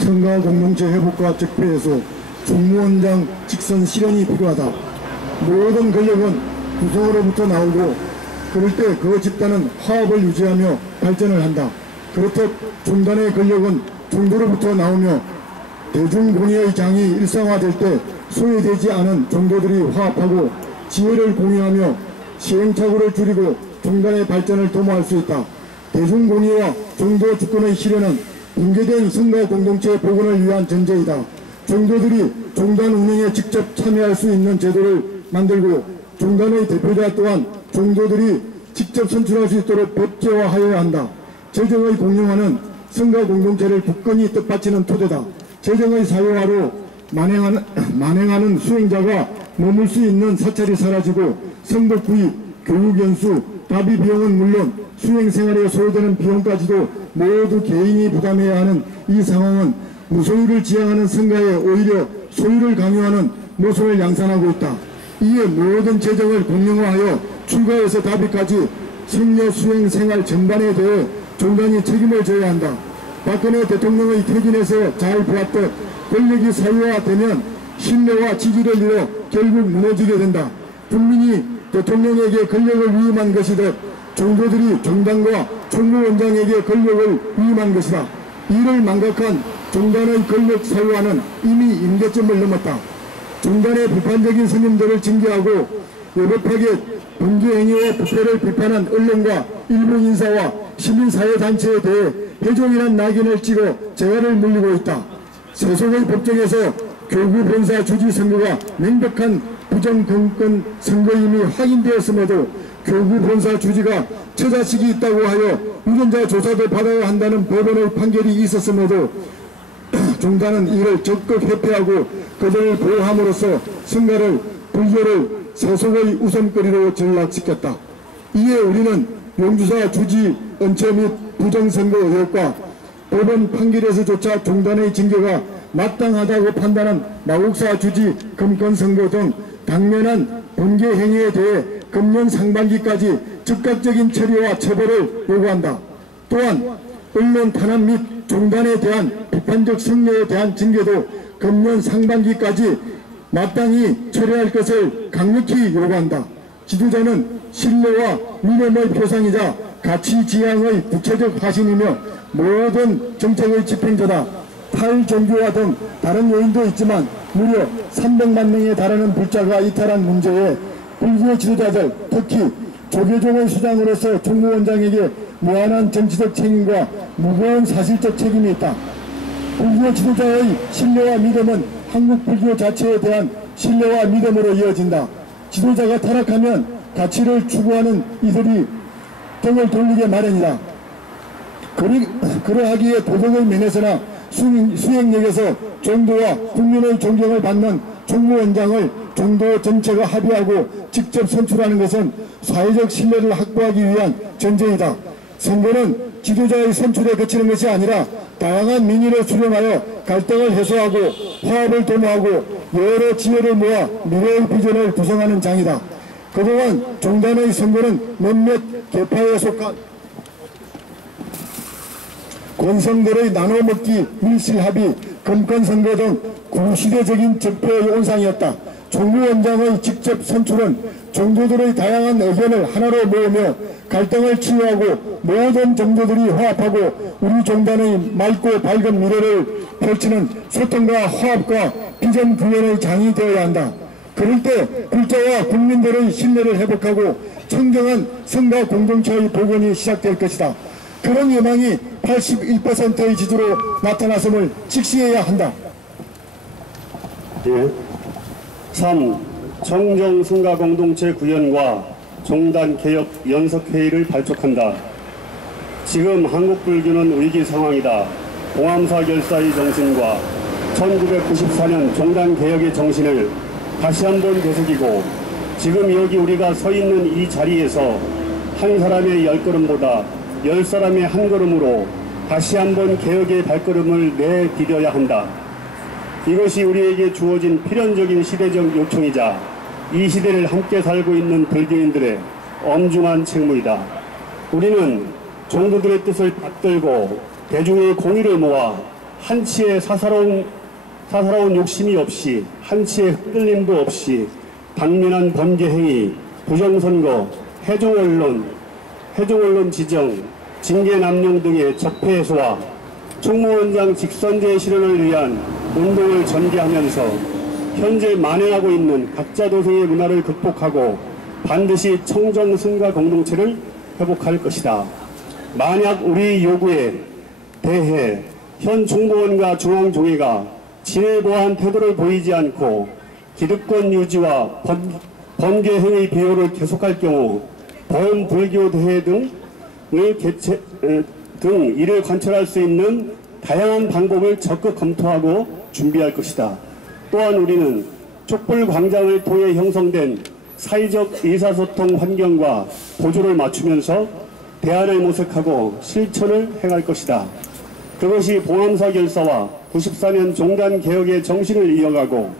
성가 공동체 회복과 적폐에서 총무원장 직선 실현이 필요하다. 모든 권력은 구성으로부터 나오고 그럴 때 그 집단은 화합을 유지하며 발전을 한다. 그렇듯 중단의 권력은 종도로부터 나오며 대중공의의 장이 일상화될 때 소외되지 않은 종도들이 화합하고 지혜를 공유하며 시행착오를 줄이고 종단의 발전을 도모할 수 있다. 대중공의와 종도 주권의 실현은 붕괴된 성가 공동체의 복원을 위한 전제이다. 종도들이 종단 운영에 직접 참여할 수 있는 제도를 만들고 종단의 대표자 또한 종도들이 직접 선출할 수 있도록 법제화하여야 한다. 재정의 공영화는 성가 공동체를 굳건히 뜻받치는 토대다. 재정의 사유화로 만행하는 수행자가 머물 수 있는 사찰이 사라지고 성벽 구입, 교육 연수, 다비 비용은 물론 수행생활에 소요되는 비용까지도 모두 개인이 부담해야 하는 이 상황은 무소유를 지향하는 성가에 오히려 소유를 강요하는 모습을 양산하고 있다. 이에 모든 재정을 공영화하여 출가에서 다비까지 성녀 수행생활 전반에 대해 종단이 책임을 져야 한다. 박근혜 대통령의 퇴진에서 잘 보았듯 권력이 사유화되면 신뢰와 지지를 잃어 결국 무너지게 된다. 국민이 대통령에게 권력을 위임한 것이듯 종도들이 종단과 총무원장에게 권력을 위임한 것이다. 이를 망각한 종단의 권력 사유화는 이미 임계점을 넘었다. 종단의 비판적인 스님들을 징계하고 외법하게 범죄행위와 부패를 비판한 언론과 일부 인사와 시민사회단체에 대해 회종이란 낙인을 찍어 재활을 물리고 있다. 세속의 법정에서 교구 본사 주지 선거가 명백한 부정권권 선거임이 확인되었음에도 교구 본사 주지가 처자식이 있다고 하여 유전자 조사도 받아야 한다는 법원의 판결이 있었음에도 종단은 이를 적극 회피하고 그들을 보호함으로써 성가를 불교를 세속의 우선거리로 전락시켰다. 이에 우리는 용주사 주지 은처 및 부정선거 의혹과 법원 판결에서조차 종단의 징계가 마땅하다고 판단한 마곡사 주지 금권선거 등 당면한 범죄 행위에 대해 금년 상반기까지 즉각적인 처리와 처벌을 요구한다. 또한 언론 탄압 및 종단에 대한 비판적 성명에 대한 징계도 금년 상반기까지 마땅히 처리할 것을 강력히 요구한다. 지도자는 신뢰와 믿음의 표상이자 가치 지향의 구체적 화신이며 모든 정책의 집행자다. 탈종교화 등 다른 요인도 있지만 무려 300만 명에 달하는 불자가 이탈한 문제에 불교 지도자들, 특히 조계종의 수장으로서 총무원장에게 무한한 정치적 책임과 무거운 사실적 책임이 있다. 불교 지도자의 신뢰와 믿음은 한국 불교 자체에 대한 신뢰와 믿음으로 이어진다. 지도자가 타락하면 가치를 추구하는 이들이 등을 돌리게 마련이다. 그러하기에 도덕의 면에서나 수행력에서 종도와 국민의 존경을 받는 총무원장을 종도 전체가 합의하고 직접 선출하는 것은 사회적 신뢰를 확보하기 위한 전제이다. 선거는 지도자의 선출에 그치는 것이 아니라 다양한 민의를 수렴하여 갈등을 해소하고 화합을 도모하고 여러 지혜를 모아 미래의 비전을 구성하는 장이다. 그동안 종단의 선거는 몇몇 계파에 속한 권성들의 나눠먹기, 밀실합의, 금권선거 등 구시대적인 적폐의 온상이었다. 총무원장의 직접 선출은 종도들의 다양한 의견을 하나로 모으며 갈등을 치유하고 모든 종도들이 화합하고 우리 종단의 맑고 밝은 미래를 펼치는 소통과 화합과 비전 구현의 장이 되어야 한다. 그럴 때 불자와 국민들의 신뢰를 회복하고 청정한 성가 공동체의 복원이 시작될 것이다. 그런 예망이 81%의 지지로 나타났음을 직시해야 한다. 예. 3. 청정 성가 공동체 구현과 종단 개혁 연석회의를 발족한다. 지금 한국 불교는 위기 상황이다. 봉암사 결사의 정신과 1994년 종단 개혁의 정신을 다시 한번 되새기고 지금 여기 우리가 서 있는 이 자리에서 한 사람의 10걸음보다 10사람의 한 걸음으로 다시 한번 개혁의 발걸음을 내디뎌야 한다. 이것이 우리에게 주어진 필연적인 시대적 요청이자 이 시대를 함께 살고 있는 불교인들의 엄중한 책무이다. 우리는 종도들의 뜻을 받들고 대중의 공의를 모아 한치의 사사로운 욕심이 없이, 한치의 흔들림도 없이 당면한 번개 행위, 부정선거, 해종언론 지정, 징계남용 등의 적폐 해소와 총무원장 직선제 실현을 위한 운동을 전개하면서 현재 만연하고 있는 가짜 도생의 문화를 극복하고 반드시 청정승가 공동체를 회복할 것이다. 만약 우리 요구에 대해 현 총무원과 중앙종회가 진해보한 태도를 보이지 않고 기득권 유지와 번개 행위 비호를 계속할 경우 범불교 대회 등 이를 관철할 수 있는 다양한 방법을 적극 검토하고 준비할 것이다. 또한 우리는 촛불광장을 통해 형성된 사회적 의사소통 환경과 보조를 맞추면서 대안을 모색하고 실천을 행할 것이다. 그것이 봉암사 결사와 94년 종단 개혁의 정신을 이어가고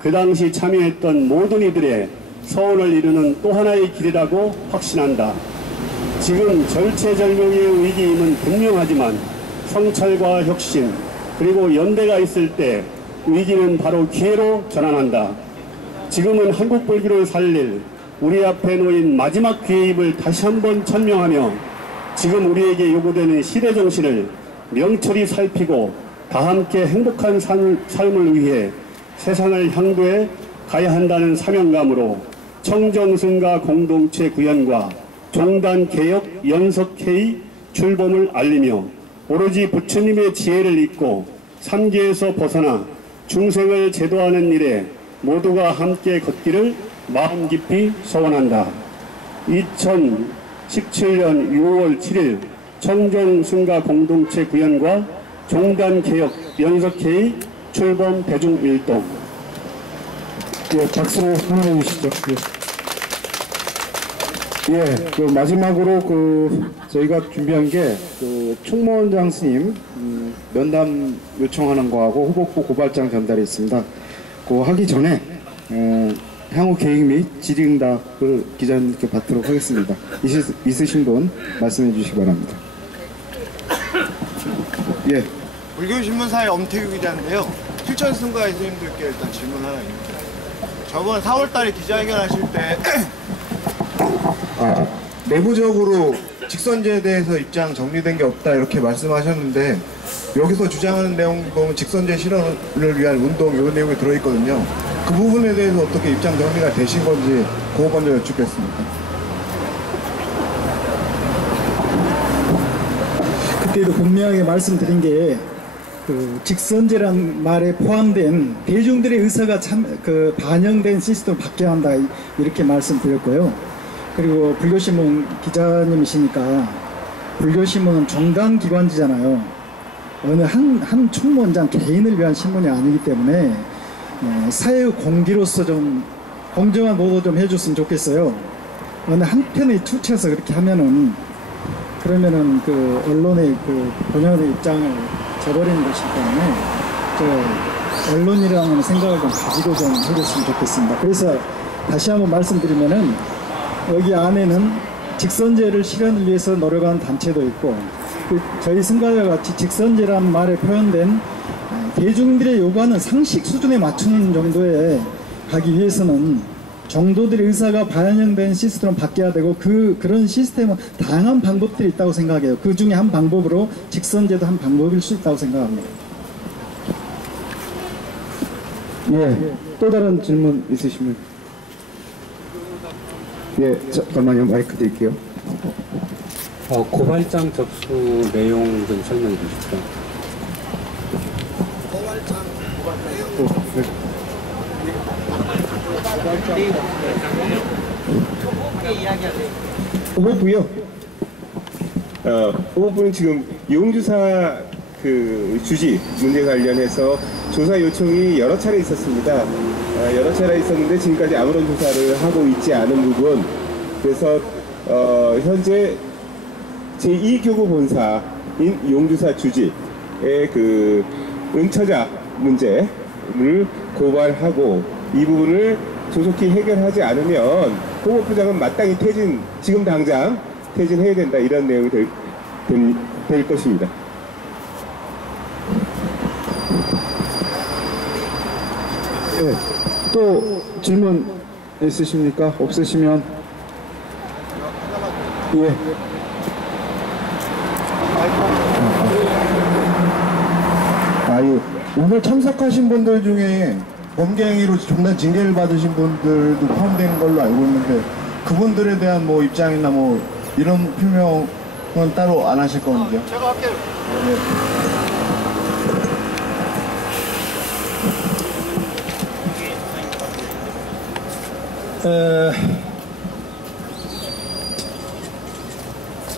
그 당시 참여했던 모든 이들의 서원을 이루는 또 하나의 길이라고 확신한다. 지금 절체절명의 위기임은 분명하지만 성찰과 혁신 그리고 연대가 있을 때 위기는 바로 기회로 전환한다. 지금은 한국 불교를 살릴 우리 앞에 놓인 마지막 기회임을 다시 한번 천명하며 지금 우리에게 요구되는 시대정신을 명철히 살피고 다 함께 행복한 삶을 위해 세상을 향도해 가야 한다는 사명감으로 청정승가 공동체 구현과 종단 개혁 연석회의 출범을 알리며 오로지 부처님의 지혜를 잊고 삼계에서 벗어나 중생을 제도하는 일에 모두가 함께 걷기를 마음 깊이 소원한다. 2017년 6월 7일 청정승가 공동체 구현과 종단 개혁 연석회의 출범 대중일동. 예, 박수로 환호해 주시죠. 예, 그 마지막으로 저희가 준비한 게 총무원장 스님 면담 요청하는 거하고 후보부 고발장 전달이 있습니다. 그거 하기 전에 향후 계획 및 질의응답을 기자님께 받도록 하겠습니다. 있으신 분 말씀해 주시기 바랍니다. 예. 불교신문사의 엄태규 기자인데요. 실천승가 스님들께 일단 질문 하나 있습니다. 저번 4월달에 기자회견 하실 때 내부적으로 직선제에 대해서 입장 정리된 게 없다 이렇게 말씀하셨는데 여기서 주장하는 내용 보면 직선제 실현을 위한 운동 이런 내용이 들어있거든요. 그 부분에 대해서 어떻게 입장 정리가 되신 건지 그거 먼저 여쭙겠습니다. 그때도 분명하게 말씀드린 게 직선제란 말에 포함된 대중들의 의사가 반영된 시스템을 바뀌어야 한다 이렇게 말씀드렸고요. 그리고 불교신문 기자님이시니까 불교신문은 종단기관지잖아요. 어느 한 총무원장 개인을 위한 신문이 아니기 때문에 사회 공기로서 좀 공정한 보도 좀 해줬으면 좋겠어요. 어느 한편의 투치해서 그렇게 하면은 그러면은 언론의 본연의 입장을 저버리는 것이기 때문에 언론이라는 생각을 좀 가지고 좀 해줬으면 좋겠습니다. 그래서 다시 한번 말씀드리면은 여기 안에는 직선제를 실현을 위해서 노력하는 단체도 있고 저희 승가와 같이 직선제라는 말에 표현된 대중들의 요구하는 상식 수준에 맞추는 정도에 가기 위해서는 정도들의 의사가 반영된 시스템은 바뀌어야 되고 그런 시스템은 다양한 방법들이 있다고 생각해요. 그 중에 한 방법으로 직선제도 한 방법일 수 있다고 생각합니다. 예, 또 다른 질문 있으시면. 예, 잠깐만요. 마이크 드릴게요. 고발장 접수 내용 좀 설명해 주십시오. 후보부요. 후보부는 지금 용주사 주지 문제 관련해서 조사 요청이 여러 차례 있었습니다. 여러 차례 있었는데 지금까지 아무런 조사를 하고 있지 않은 부분, 그래서 현재 제2교구 본사인 용주사 주지의 은처자 문제를 고발하고 이 부분을 조속히 해결하지 않으면 후보부장은 마땅히 지금 당장 퇴진해야 된다, 이런 내용이 될 것입니다. 예, 또 질문 있으십니까? 없으시면 예. 아유, 오늘 참석하신 분들 중에 범죄 행위로 종단 징계를 받으신 분들도 포함된 걸로 알고 있는데 그분들에 대한 뭐 입장이나 뭐 이런 표명은 따로 안 하실 건데요? 제가 할게요.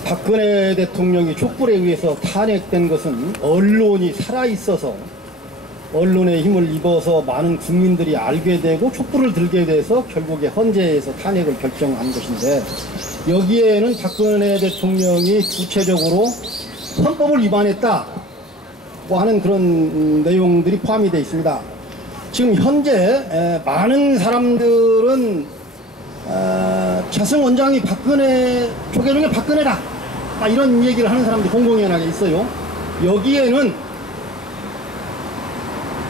박근혜 대통령이 촛불에 의해서 탄핵된 것은 언론이 살아있어서 언론의 힘을 입어서 많은 국민들이 알게 되고 촛불을 들게 돼서 결국에 헌재에서 탄핵을 결정한 것인데, 여기에는 박근혜 대통령이 구체적으로 헌법을 위반했다고 하는 그런 내용들이 포함이 되어 있습니다. 지금 현재 많은 사람들은 차승 원장이 조계종의 박근혜다, 이런 얘기를 하는 사람들이 공공연하게 있어요. 여기에는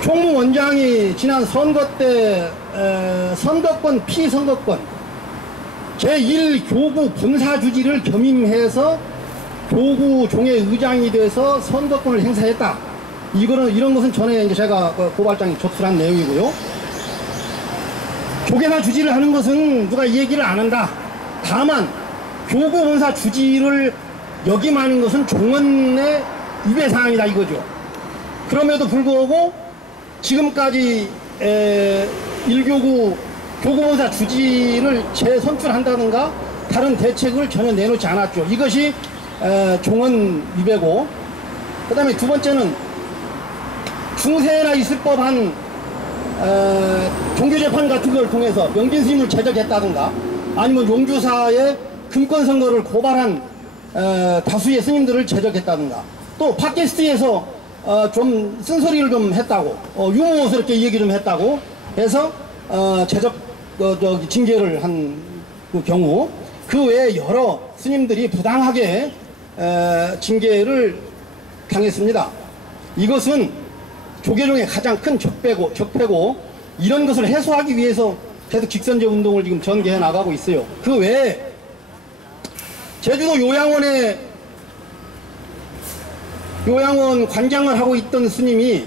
총무 원장이 지난 선거 때 선거권, 피선거권 제1교구 군사주지를 겸임해서 교구 종의 의장이 돼서 선거권을 행사했다. 이런 것은 전에 이제 제가 고발장에 접수한 내용이고요. 조계사 주지를 하는 것은 누가 얘기를 안 한다. 다만 교구 본사 주지를 역임하는 것은 종언의 위배사항이다 이거죠. 그럼에도 불구하고 지금까지 1교구 교구본사 주지를 재선출한다든가 다른 대책을 전혀 내놓지 않았죠. 이것이 종언 위배고, 그 다음에 두 번째는 중세나 있을 법한 종교재판 같은 걸 통해서 명진스님을 제적했다든가 아니면 용주사의 금권선거를 고발한 다수의 스님들을 제적했다든가, 또 팟캐스트에서 좀 쓴소리를 좀 했다고, 유머스럽게 얘기 좀 했다고 해서 징계를 한 그 경우, 그 외에 여러 스님들이 부당하게 징계를 당했습니다. 이것은 조계종의 가장 큰 적폐고 이런 것을 해소하기 위해서 계속 직선제 운동을 지금 전개해 나가고 있어요. 그 외에 제주도 요양원 관장을 하고 있던 스님이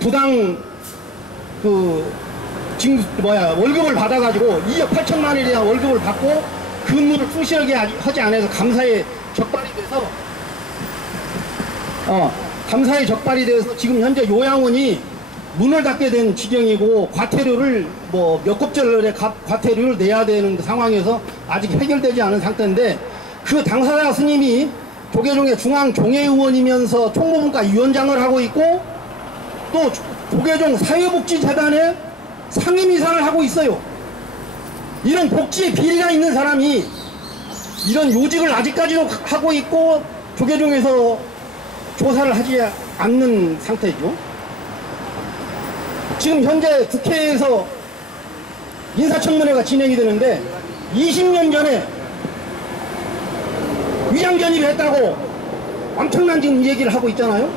부당 월급을 받아가지고 2억 8천만 원에 대한 월급을 받고 근무를 충실하게 하지 않아서 감사에 적발이 돼서 지금 현재 요양원이 문을 닫게 된 지경이고, 과태료를 몇 급절의 과태료를 내야 되는 상황에서 아직 해결되지 않은 상태인데, 그 당사자 스님이 조계종의 중앙종회의원이면서 총무분과 위원장을 하고 있고, 또 조계종 사회복지재단의 상임이사를 하고 있어요. 이런 복지에 비리가 있는 사람이 이런 요직을 아직까지도 하고 있고 조계종에서 조사를 하지 않는 상태죠. 지금 현재 국회에서 인사청문회가 진행이 되는데 20년 전에 위장 전입했다고 엄청난 지금 얘기를 하고 있잖아요.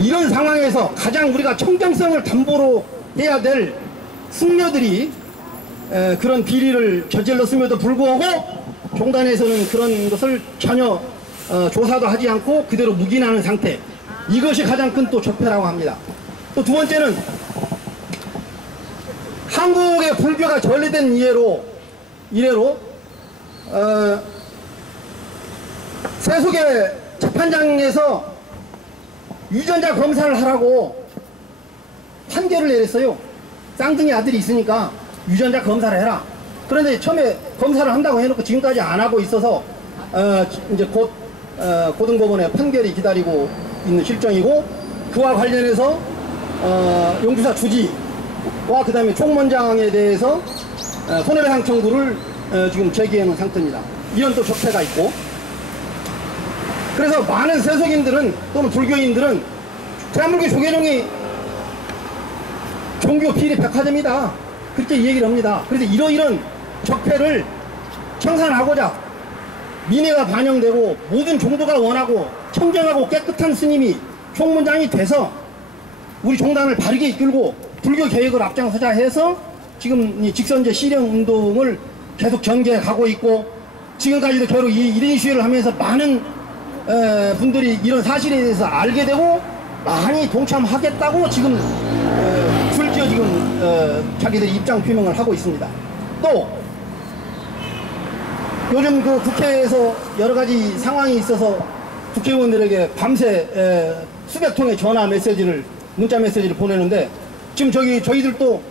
이런 상황에서 가장 우리가 청정성을 담보로 해야 될 승려들이 그런 비리를 저질렀음에도 불구하고 종단에서는 그런 것을 전혀 조사도 하지 않고 그대로 묵인하는 상태, 이것이 가장 큰 또 적폐라고 합니다. 또 두 번째는 한국의 불교가 전래된 이래로 세속의 재판장에서 유전자 검사를 하라고 판결을 내렸어요. 쌍둥이 아들이 있으니까 유전자 검사를 해라. 그런데 처음에 검사를 한다고 해놓고 지금까지 안 하고 있어서 이제 곧 고등법원의 판결이 기다리고 있는 실정이고, 그와 관련해서 용주사 주지와 그 다음에 총무원장에 대해서 손해배상 청구를 지금 제기해 놓은 상태입니다. 이런 또 적폐가 있고, 그래서 많은 세속인들은 또는 불교인들은 대한민국 조계종이 종교 비리 백화점이다, 그렇게 얘기를 합니다. 그래서 이러이런 적폐를 청산하고자 민의가 반영되고 모든 종도가 원하고 청정하고 깨끗한 스님이 총무장이 돼서 우리 종단을 바르게 이끌고 불교 개혁을 앞장서자 해서 지금 이 직선제 실현 운동을 계속 전개해 가고 있고, 지금까지도 겨우 이 1인 시위를 하면서 많은 분들이 이런 사실에 대해서 알게 되고 많이 동참하겠다고 지금 줄지어 지금 자기들이 입장 표명을 하고 있습니다. 또 요즘 그 국회에서 여러 가지 상황이 있어서 국회의원들에게 밤새 수백 통의 전화 메시지를, 문자 메시지를 보내는데, 지금 저희들도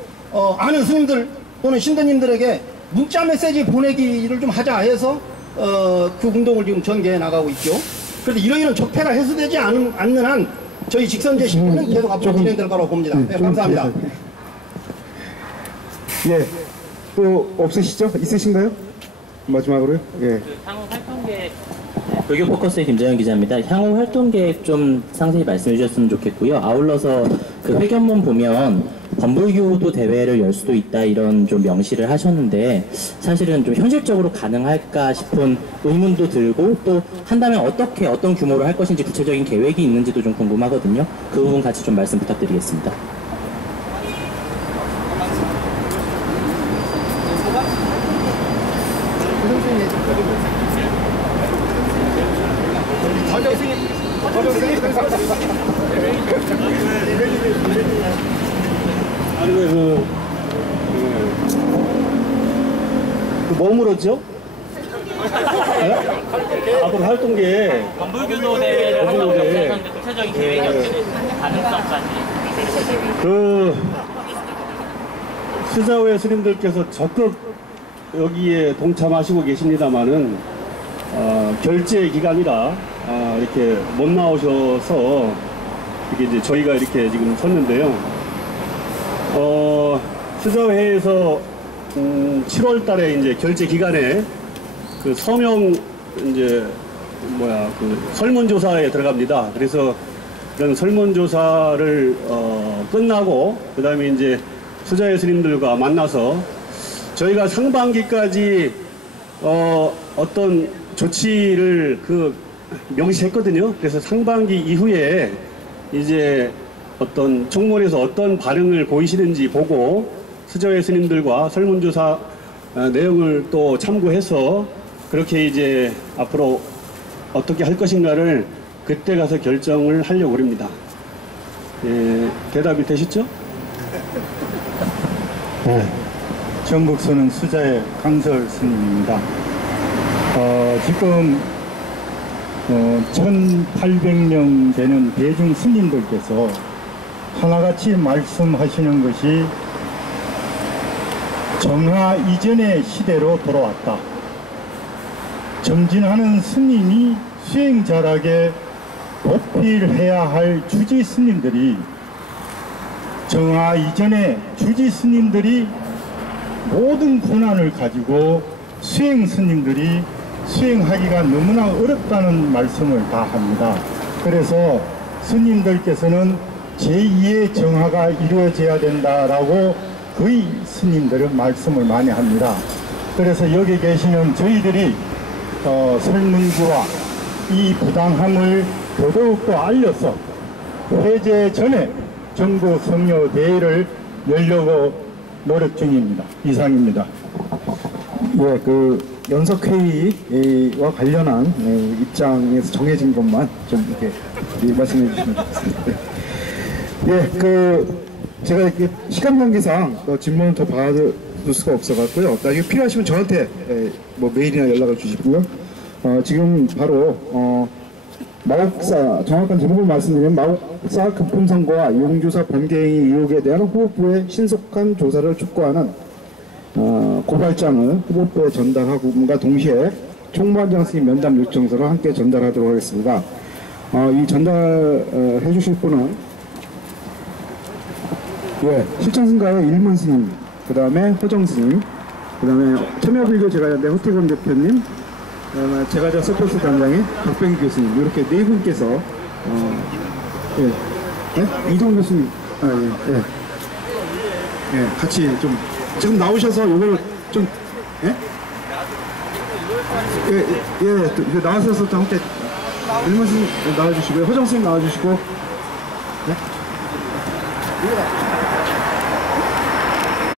아는 스님들 또는 신도님들에게 문자 메시지 보내기를 좀 하자 해서 그 운동을 지금 전개해 나가고 있죠. 그런데 이런 적폐가 해소되지 않는 한 저희 직선제 시위는 계속 앞으로 진행될 거라고 봅니다. 네, 감사합니다. 예, 또 없으시죠? 있으신가요? 마지막으로요? 예. 향후 활동 계획, 불교 포커스의 김재현 기자입니다. 향후 활동 계획 좀 상세히 말씀해 주셨으면 좋겠고요. 아울러서 그 회견문 보면 범불교도 대회를 열 수도 있다 이런 좀 명시를 하셨는데, 사실은 좀 현실적으로 가능할까 싶은 의문도 들고, 또 한다면 어떻게 어떤 규모로 할 것인지 구체적인 계획이 있는지도 좀 궁금하거든요. 그 부분 같이 좀 말씀 부탁드리겠습니다. 아니 뭐 물었죠? 네? 앞으로 활동 계획. 범불교도 대회를 한다고 하셨는데 구체적인 계획이 어떻게 되시는지, 가능성까지. 그 수자회 스님들께서 적극 여기에 동참하시고 계십니다만은 결제 기간이라 이렇게 못 나오셔서 이게 이제 저희가 이렇게 지금 섰는데요. 수자회에서 7월 달에 이제 결제 기간에 그 서명 이제 그 설문조사에 들어갑니다. 그래서 그런 설문조사를 끝나고 그 다음에 이제 수자회 스님들과 만나서 저희가 상반기까지 어떤 조치를 명시했거든요. 그래서 상반기 이후에 이제 어떤 총무원에서 어떤 반응을 보이시는지 보고 수자회 스님들과 설문조사 내용을 또 참고해서 그렇게 이제 앞으로 어떻게 할 것인가를 그때 가서 결정을 하려고 합니다. 예, 대답이 되셨죠? 네. 전국서는 수자의 강설 스님입니다. 지금 1800명 되는 대중 스님들께서 하나같이 말씀하시는 것이 정화 이전의 시대로 돌아왔다. 정진하는 스님이 수행자락에 보필해야 할 주지 스님들이, 정화 이전의 주지 스님들이 모든 권한을 가지고 수행 스님들이 수행하기가 너무나 어렵다는 말씀을 다 합니다. 그래서 스님들께서는 제2의 정화가 이루어져야 된다라고 거의 스님들은 말씀을 많이 합니다. 그래서 여기 계시는 저희들이 설문지와 이 부당함을 더더욱더 알려서 해제 전에 정부 성녀 대회를 열려고 노력 중입니다. 이상입니다. 예, 연석회의와 관련한 입장에서 정해진 것만 좀 이렇게 말씀해 주시면 좋겠습니다. 예, 제가 이렇게 시간 관계상 질문을 더 받을 수가 없어갖고요. 나중에 필요하시면 저한테 메일이나 연락을 주시고요. 지금 바로 마곡사, 정확한 제목을 말씀드리면 마곡사 금품선거와 용주사 범계행위 의혹에 대한 후보부의 신속한 조사를 촉구하는 고발장을 후보부에 전달하고과 동시에 총무원장 스님 면담 요청서를 함께 전달하도록 하겠습니다. 이 전달해 주실 분은 실천승가의 일문 스님, 그 다음에 허정 스님, 그 다음에 참여불교 제가자대 호태경 대표님, 그 다음에 제가자 서포트 단장의 박병기 교수님, 이렇게 네 분께서 이동 교수님, 같이 좀 지금 나오셔서 이걸 좀 나와서 또 함께 일문 스님 나와주시고요, 허정 스님 나와주시고. 이거다.